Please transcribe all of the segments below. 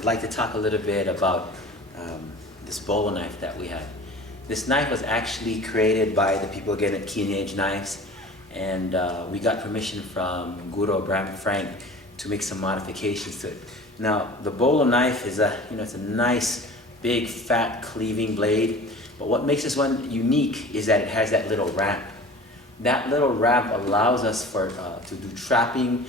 I'd like to talk a little bit about this bolo knife that we have. This knife was actually created by the people again at Keen Edge Knives, and we got permission from Guru Abraham Frank to make some modifications to it. Now, the bolo knife is it's a nice, big, fat, cleaving blade, but what makes this one unique is that it has that little ramp. That little ramp allows us to do trapping,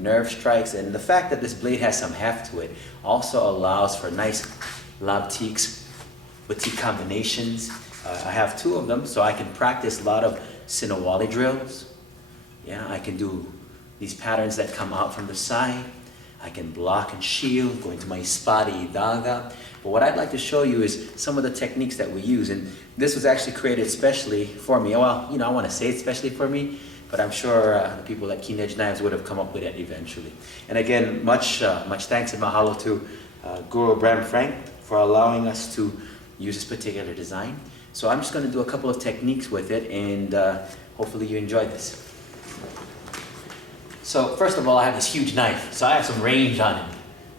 nerve strikes, and the fact that this blade has some heft to it also allows for nice labtiques, batik combinations. I have two of them, so I can practice a lot of Sinawali drills. Yeah, I can do these patterns that come out from the side. I can block and shield, go into my spadi daga. But what I'd like to show you is some of the techniques that we use, and this was actually created especially for me. Well, I want to say it's especially for me, but I'm sure the people at Keen Edge Knives would have come up with it eventually. And again, much thanks and mahalo to Guru Abraham Frank for allowing us to use this particular design. So I'm just going to do a couple of techniques with it, and hopefully you enjoy this. So first of all, I have this huge knife, so I have some range on it.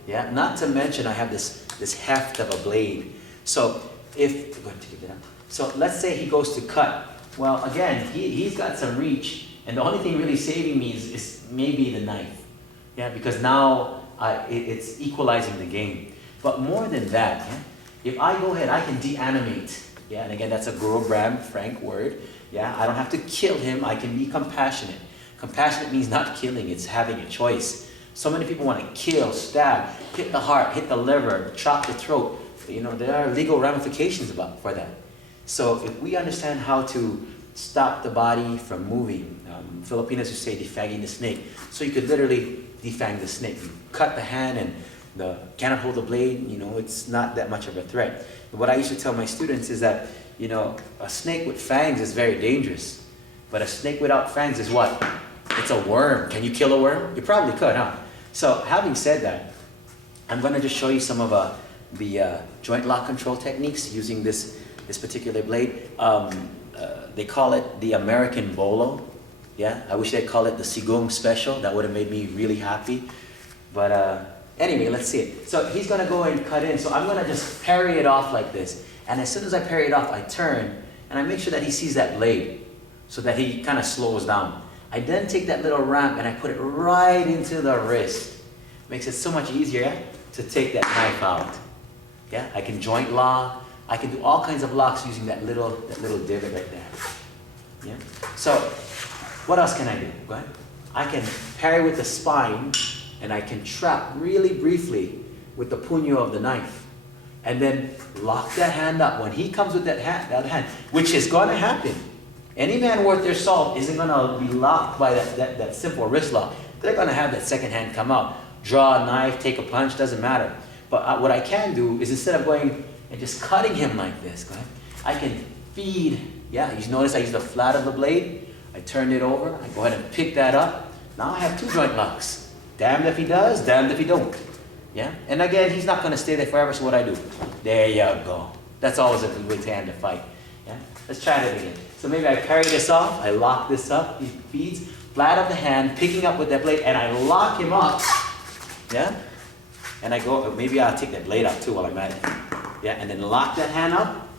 Yeah, not to mention I have this heft of a blade. So so let's say he goes to cut. Well, again, he's got some reach, and the only thing really saving me is maybe the knife. Yeah, because now it's equalizing the game. But more than that, yeah, if I go ahead, I can deanimate. Yeah, and again, that's a Guru Abraham Frank word. Yeah, I don't have to kill him. I can be compassionate. Compassionate means not killing, it's having a choice. So many people want to kill, stab, hit the heart, hit the liver, chop the throat. There are legal ramifications for that. So if we understand how to stop the body from moving, Filipinos would say defanging the snake. So you could literally defang the snake. You cut the hand and cannot hold the blade, it's not that much of a threat. But what I used to tell my students is that, a snake with fangs is very dangerous. But a snake without fangs is what? It's a worm. Can you kill a worm? You probably could, huh? So having said that, I'm going to just show you some of the joint lock control techniques using this particular blade. They call it the American bolo. Yeah, I wish they'd call it the Sigung special. That would have made me really happy. But anyway, let's see it. So he's going to go and cut in. So I'm going to just parry it off like this. And as soon as I parry it off, I turn and I make sure that he sees that blade so that he kind of slows down. I then take that little ramp and I put it right into the wrist. Makes it so much easier to take that knife out. Yeah, I can joint lock. I can do all kinds of locks using that little divot right there. Yeah. So what else can I do? Go ahead. I can parry with the spine, and I can trap really briefly with the puño of the knife, and then lock that hand up. When he comes with that other hand, which is going to happen. Any man worth their salt isn't going to be locked by that simple wrist lock. They're going to have that second hand come out. Draw a knife, take a punch, doesn't matter. But what I can do is instead of going and just cutting him like this, go ahead, I can feed. Yeah, you notice I use the flat of the blade. I turn it over. I go ahead and pick that up. Now I have two joint locks. Damned if he does, damned if he don't. Yeah, and again, he's not going to stay there forever, so what I do? There you go. That's always a good way to end a fight. Yeah, let's try that again. So maybe I parry this off, I lock this up, he feeds, flat of the hand, picking up with that blade, and I lock him up. Yeah? And I go, maybe I'll take that blade out too while I'm at it. Yeah, and then lock that hand up.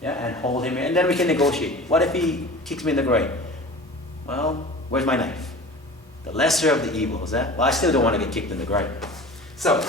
Yeah, and hold him in, and then we can negotiate. What if he kicks me in the groin? Well, where's my knife? The lesser of the evils, eh? Well, I still don't want to get kicked in the groin. So,